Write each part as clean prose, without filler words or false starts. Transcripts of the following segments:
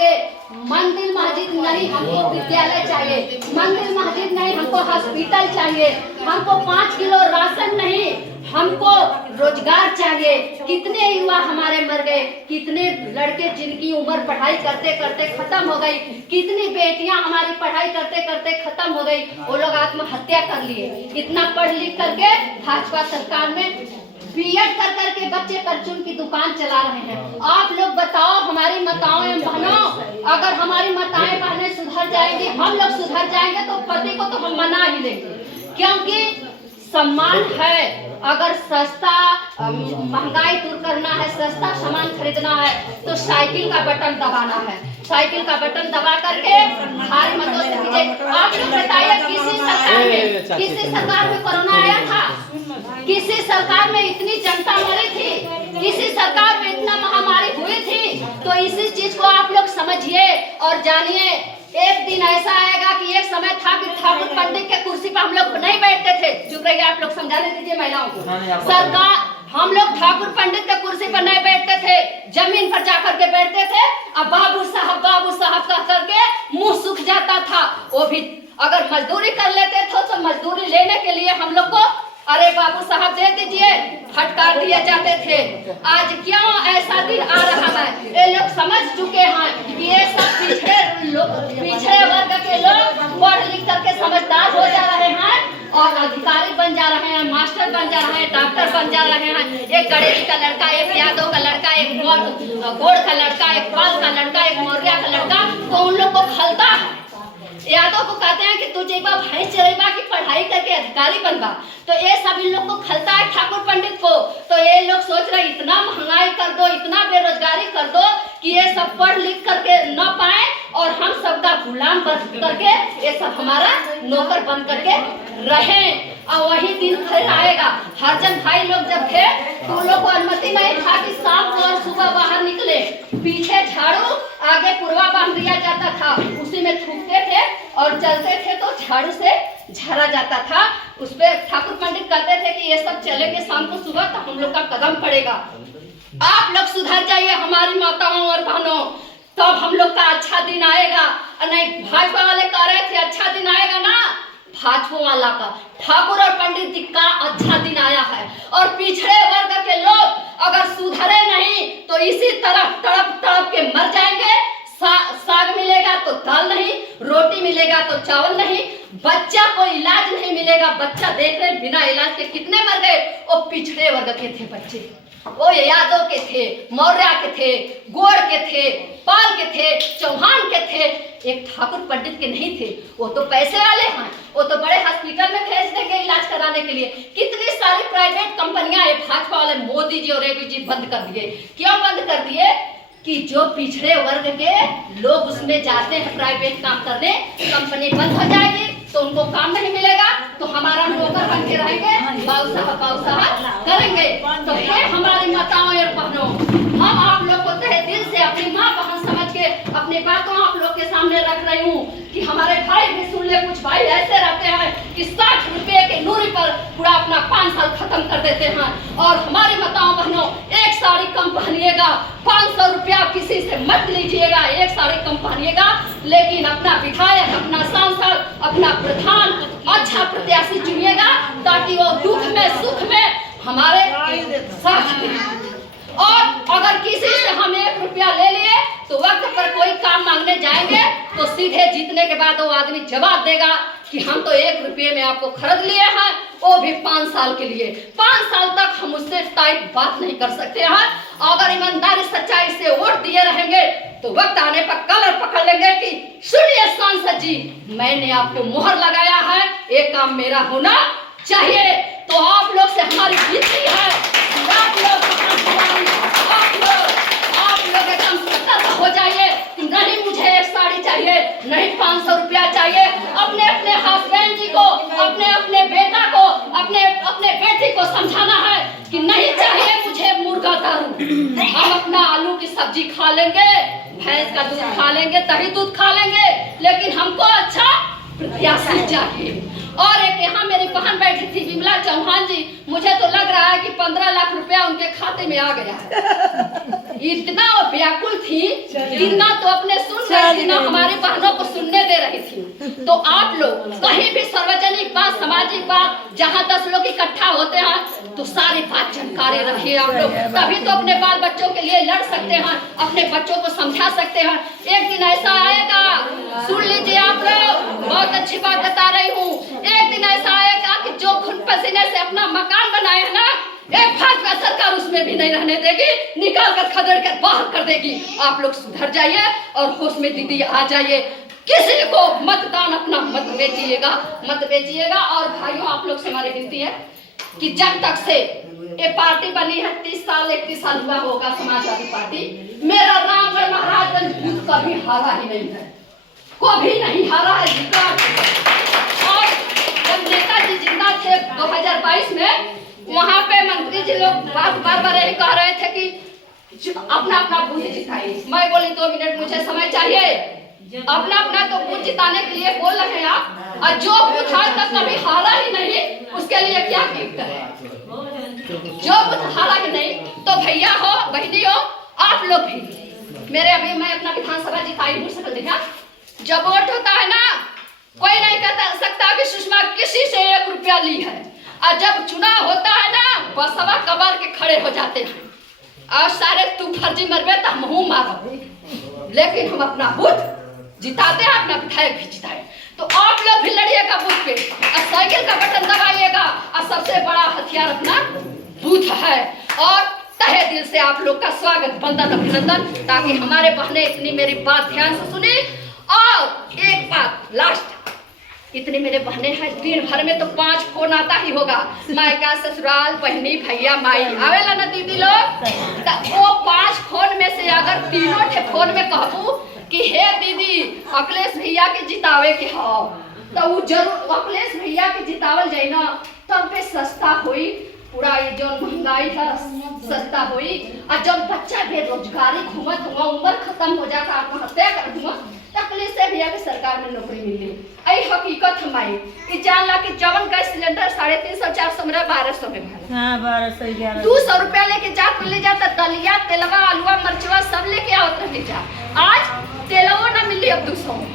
चाहिए, मंदिर मस्जिद नहीं, हमको विद्यालय चाहिए, मंदिर मस्जिद नहीं, हमको हॉस्पिटल चाहिए, हमको 5 किलो राशन नहीं, हमको रोजगार चाहिए। कितने युवा हमारे मर गए, कितने लड़के जिनकी उम्र पढ़ाई करते करते खत्म हो गई, कितनी बेटियां हमारी पढ़ाई करते करते खत्म हो गई, वो लोग आत्महत्या कर लिए। इतना पढ़ लिख करके भाजपा सरकार में बीएड कर करके बच्चे परचून की दुकान चला रहे हैं। आप लोग बताओ, हमारी माताओं एवं बहनों, अगर हमारी माताएं बहनें सुधर जाएंगी, हम लोग सुधर जाएंगे तो पति को तो हम मना ही लेंगे, क्योंकि सम्मान है। अगर सस्ता महंगाई दूर करना है, सस्ता सामान खरीदना है, तो साइकिल का बटन दबाना है, साइकिल का बटन दबा करके भारी मतों से विजय। आप लोग बताइए, किसी सरकार में कोरोना आया था? किसी सरकार में इतनी जनता मरी थी? किसी सरकार में इतना महामारी हुई थी? तो इसी चीज को आप लोग समझिए और जानिए। एक दिन ऐसा आएगा कि एक समय था कि ठाकुर पंडित के कुर्सी पर हम लोग नहीं बैठते थे। चुप रहिए, आप लोग समझाने दीजिए महिलाओं को। सरकार, हम लोग ठाकुर पंडित के कुर्सी पर नहीं बैठते थे, जमीन पर जाकर के बैठते थे। अब बाबू साहब कह करके मुंह सूख जाता था। वो भी अगर मजदूरी कर लेते थे तो मजदूरी लेने के लिए हम लोग को अरे बाबू साहब दे दीजिए, फटकार दिए जाते थे। आज क्यों ऐसा दिन आ रहा है? ये लोग समझ चुके हैं कि ये सब पिछड़े वर्ग के लोग पढ़ लिख करके समझदार हो जा रहे हैं और अधिकारी बन जा रहे हैं, मास्टर बन जा रहे हैं, डॉक्टर बन जा रहे हैं। एक गणेश का लड़का, एक यादव का लड़का, एक गोड़ का लड़का, एक पाल का लड़का, एक मौर्य का लड़का, तो उन लोग को खलता है। यादव को कहते हैं कि तू जेबा भाई चलेबा की पढ़ाई करके अधिकारी बनबा, तो ये सभी लोग को खलता है ठाकुर पंडित को। तो ये लोग सोच रहे इतना महंगाई कर दो, इतना बेरोजगारी कर दो कि ये सब पढ़ लिख करके न पाए और हम सबका गुलाम बन करके ये सब हमारा नौकर बन करके रहें। और वही दिन फिर आएगा। हरजन भाई लोग जब थे तो उन लोग को अनुमति नहीं था कि शाम को और सुबह बाहर निकले। पीछे झाड़ू, आगे पुरवा बांध दिया जाता था, उसी में थूकते थे और चलते थे तो झाड़ू से झाड़ा जाता था। उस पे ठाकुर पंडित कहते थे कि ये सब चलेंगे शाम को सुबह तो हम लोग का कदम पड़ेगा। आप लोग सुधर जाइए हमारी माताओं और बहनों, तब हम लोग का अच्छा दिन आएगा। नहीं, भाजपा वाले कह रहे थे अच्छा दिन आएगा ना, भाजपा वाला का ठाकुर और पंडित जी का अच्छा दिन आया है। और पिछड़े वर्ग के लोग अगर सुधरे नहीं तो इसी तरह तड़प तड़प के मर जाएंगे। साग मिलेगा तो दाल नहीं, रोटी मिलेगा तो चावल नहीं, बच्चा को इलाज नहीं मिलेगा। बच्चा देख रहे बिना इलाज के कितने मर गए। वो पिछड़े वर्ग के थे बच्चे, वो यादव के थे, मौर्य के थे, गोड़ के थे, पाल के थे, चौहान के थे। एक ठाकुर पंडित के नहीं थे। वो तो पैसे वाले हैं, वो तो बड़े हॉस्पिटल में भेज देंगे इलाज कराने के लिए। कितनी सारी प्राइवेट कंपनियां ये भाजपा वाले मोदी जी और योगी जी बंद कर दिए। क्यों बंद कर दिए? कि जो पिछड़े वर्ग के लोग उसमें जाते हैं प्राइवेट काम करने, कंपनी बंद हो जाएगी तो उनको काम नहीं मिलेगा, तो हमारा नौकर बन के रहेंगे, बाबू साहब करेंगे। तो ये हमारी माताओं और बहनों, हम आप लोग को तहे दिल से अपनी माँ बहन समझ के अपनी बातों आप लोग के सामने रख रही हूँ कि हमारे भाई भी सुन ले। कुछ भाई ऐसे रहते हैं कि 60 रुपए के नूरी पर पूरा अपना 5 साल खत्म कर देते हैं। और हमारी माताओं बहनों, एक साड़ी कम पहनिएगा, 500 रुपया किसी से मत लीजिएगा, एक साड़ी कम पहनिएगा, लेकिन अपना विधायक, अपना सांसद, अपना प्रधान, अच्छा प्रत्याशी चुनिएगा ताकि वो दुख में सुख में हमारे साथ दे। और अगर किसी से हम 1 रुपया ले लिए तो वक्त पर कोई काम मांगने जाएंगे तो सीधे जीतने के बाद वो आदमी जवाब देगा कि हम तो 1 रुपये में आपको खरीद लिए हैं, वो भी 5 साल के लिए। 5 साल तक हम उससे टाइट बात नहीं कर सकते हैं। अगर ईमानदारी सच्चाई से वोट दिए रहेंगे तो वक्त आने पर कलर पकड़ लेंगे कि सुनिए सांसद जी, मैंने आपको मोहर लगाया है, ये काम मेरा होना चाहिए। तो आप लोग से हमारी विनती है, आप लोग एकदम सतर्क हो जाइए कि नहीं मुझे एक साड़ी चाहिए, नहीं 500 रुपया चाहिए। अपने अपने हस्बैंड जी को, अपने अपने बेटा को, अपने अपने बेटी को समझाना है कि नहीं चाहिए मुझे मुर्गा दारू। हम अपना आलू की सब्जी खा लेंगे, भैंस का दूध खा लेंगे, दही दूध खा लेंगे, लेकिन हमको अच्छा प्रत्याशी चाहिए। और एक यहाँ मेरी बहन बैठी थी विमला चौहान जी, मुझे तो लग रहा है कि 15 लाख रुपया उनके खाते में आ गया है। इतना वो व्याकुल थी कि ना तो अपने सुन रही थी ना हमारी बहनों को सुनने दे रही थी। तो आप लोग कहीं भी सार्वजनिक बात, सामाजिक बात, जहाँ 10 लोग इकट्ठा होते हैं तो सारी बात जानकारी रखिए आप लोग, तभी तो अपने बाल बच्चों के लिए लड़ सकते हैं, अपने बच्चों को समझा सकते हैं। एक दिन ऐसा आएगा, सुन लीजिए आप लोग, बहुत अच्छी बात बता रही हूँ, एक दिन ऐसा आएगा कि जो खून पसीने से अपना मकान बनाए है ना, एक भाजपा सरकार उसमें भी नहीं रहने देगी, निकाल कर खदेड़ कर बाहर कर देगी। आप लोग सुधर जाइए और होश में दीदी आ जाइए। किसी को मतदान अपना मत बेचिएगा, मत बेचिएगा। और भाइयों आप लोग से हमारी विनती है कि जब तक से ये पार्टी बनी है 30 साल 31 साल हुआ होगा समाजवादी पार्टी, मेरा रामगढ़ महाराजगंज बूथ कभी हारा ही नहीं है, कभी नहीं हारा है, जीता। और जब नेताजी जिंदा थे 2022 में, वहाँ पे मंत्री जी लोग बार बार यही कह रहे थे कि अपना अपना बूथ जिताइए। मैं बोली 2 मिनट मुझे समय चाहिए, अपना अपना तो बूथ जिताने के लिए बोल रहे हैं आप, और जो बूथ आज तक कभी हारा ही नहीं उसके लिए क्या गिफ्ट है? जो बूथ हारा ही नहीं, तो भैया हो बहनी हो आप लोग भी मेरे, अभी मैं अपना विधानसभा जिताई हूँ सकल देखा, जब वोट होता है ना कोई नहीं कह सकता कि सुषमा किसी से 1 रुपया ली है, और जब चुनाव होता है ना बसवा कबार के खड़े हो जाते हैं और सारे तू फर्जी मरबे तो हम मारो, लेकिन हम अपना बूथ जिताते हैं, अपना विधायक भी जिताए। तो आप लोग भी लड़िएगा बूथ पे और साइकिल का बटन दबाइएगा, और सबसे बड़ा हथियार अपना बूथ है। और तहे दिल से आप लोग का स्वागत, वंदन, अभिनंदन, ताकि हमारे बहने इतनी मेरी बात ध्यान से सुने। और एक बात लास्ट, इतनी मेरे बहने हैं, दिन भर में तो 5 फोन आता ही होगा, मायका ससुराल बहनी भैया माई आवेला ना दीदी लोग, तो वो 5 फोन में से अगर 3 फोन में कहूँ कि हे दीदी अखिलेश भैया के जितावे के हो, तो वो जरूर अखिलेश भैया के जितावल जाए ना, तब पे सस्ता हुई, पूरा ये जो महंगाई है सस्ता हुई। और जब बच्चा बेरोजगारी घूमत हुआ, उम्र खत्म हो जाता, आत्महत्या कर हुआ, अखिलेश भैया के सरकार में नौकरी मिली। आई हकीकत हमारी कि जानला कि जवन गैस सिलेंडर 350 400 में 1200 में भरा, हाँ 1211 200 रुपया लेके जात ले जाता, दलिया तेलवा आलूआ मरचवा सब लेके आवत रह जा, आज तेलवा ना मिली अब 200 में।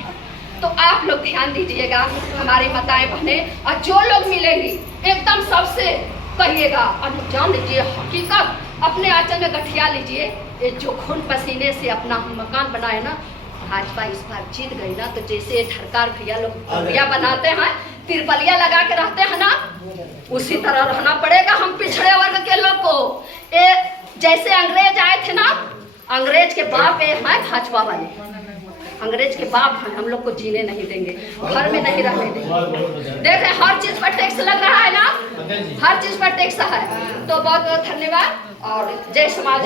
तो आप लोग ध्यान दीजिएगा हमारी माताएं बहने, और जो लोग मिलेंगी एकदम सबसे कहिएगा और जान लीजिए हकीकत, अपने आंचल में गठिया लीजिए, ये जो खून पसीने से अपना मकान बनाए ना, भाजपा इस बार जीत गई ना, तो जैसे ढरकार भैया लोग भैया बनाते हैं, तिरपलिया लगा के रहते हैं ना, उसी तरह रहना पड़ेगा हम पिछड़े वर्ग के लोग को। जैसे अंग्रेज आए थे ना, अंग्रेज के बाप है भाजपा वाले, अंग्रेज के बाप हैं, हम लोग को जीने नहीं देंगे, घर में नहीं रहने देंगे। देखे हर चीज पर टैक्स लग रहा है ना, हर चीज पर टैक्स है। तो बहुत बहुत धन्यवाद और जय समाज।